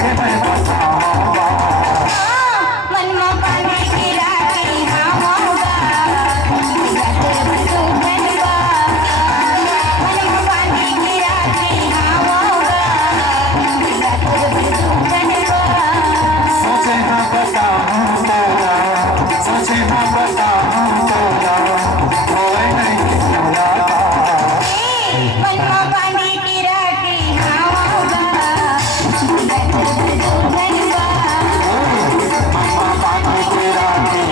कैसे मैं बताऊंगा। मन में पानी गिरा के आऊंगा, तू बनवा। मन में पानी गिरा के आऊंगा, तू बनवा। सोचे ना बताऊं तोरा, सोचे ना बताऊं तोरा, कोई नहीं भुलाता। मन में पानी गिरा के आऊंगा, तू बनवा। मम्मा पानी गिरा के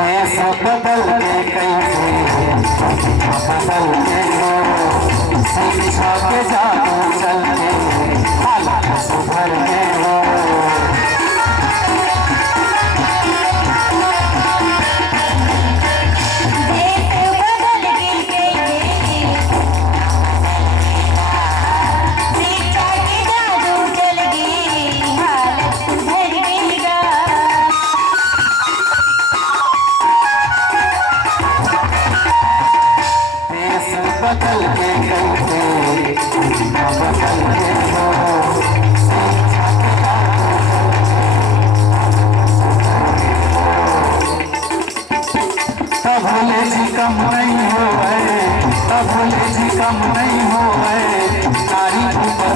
ऐसा बदल के कैसे बदल के हो, शिक्षा के जादू चल के हालत सुधर के हो। बदल के कैसे बदल के हो, तब भोले जी कम नहीं हो गए, तब भोले जी कम नहीं हो गए, नारी ऊपर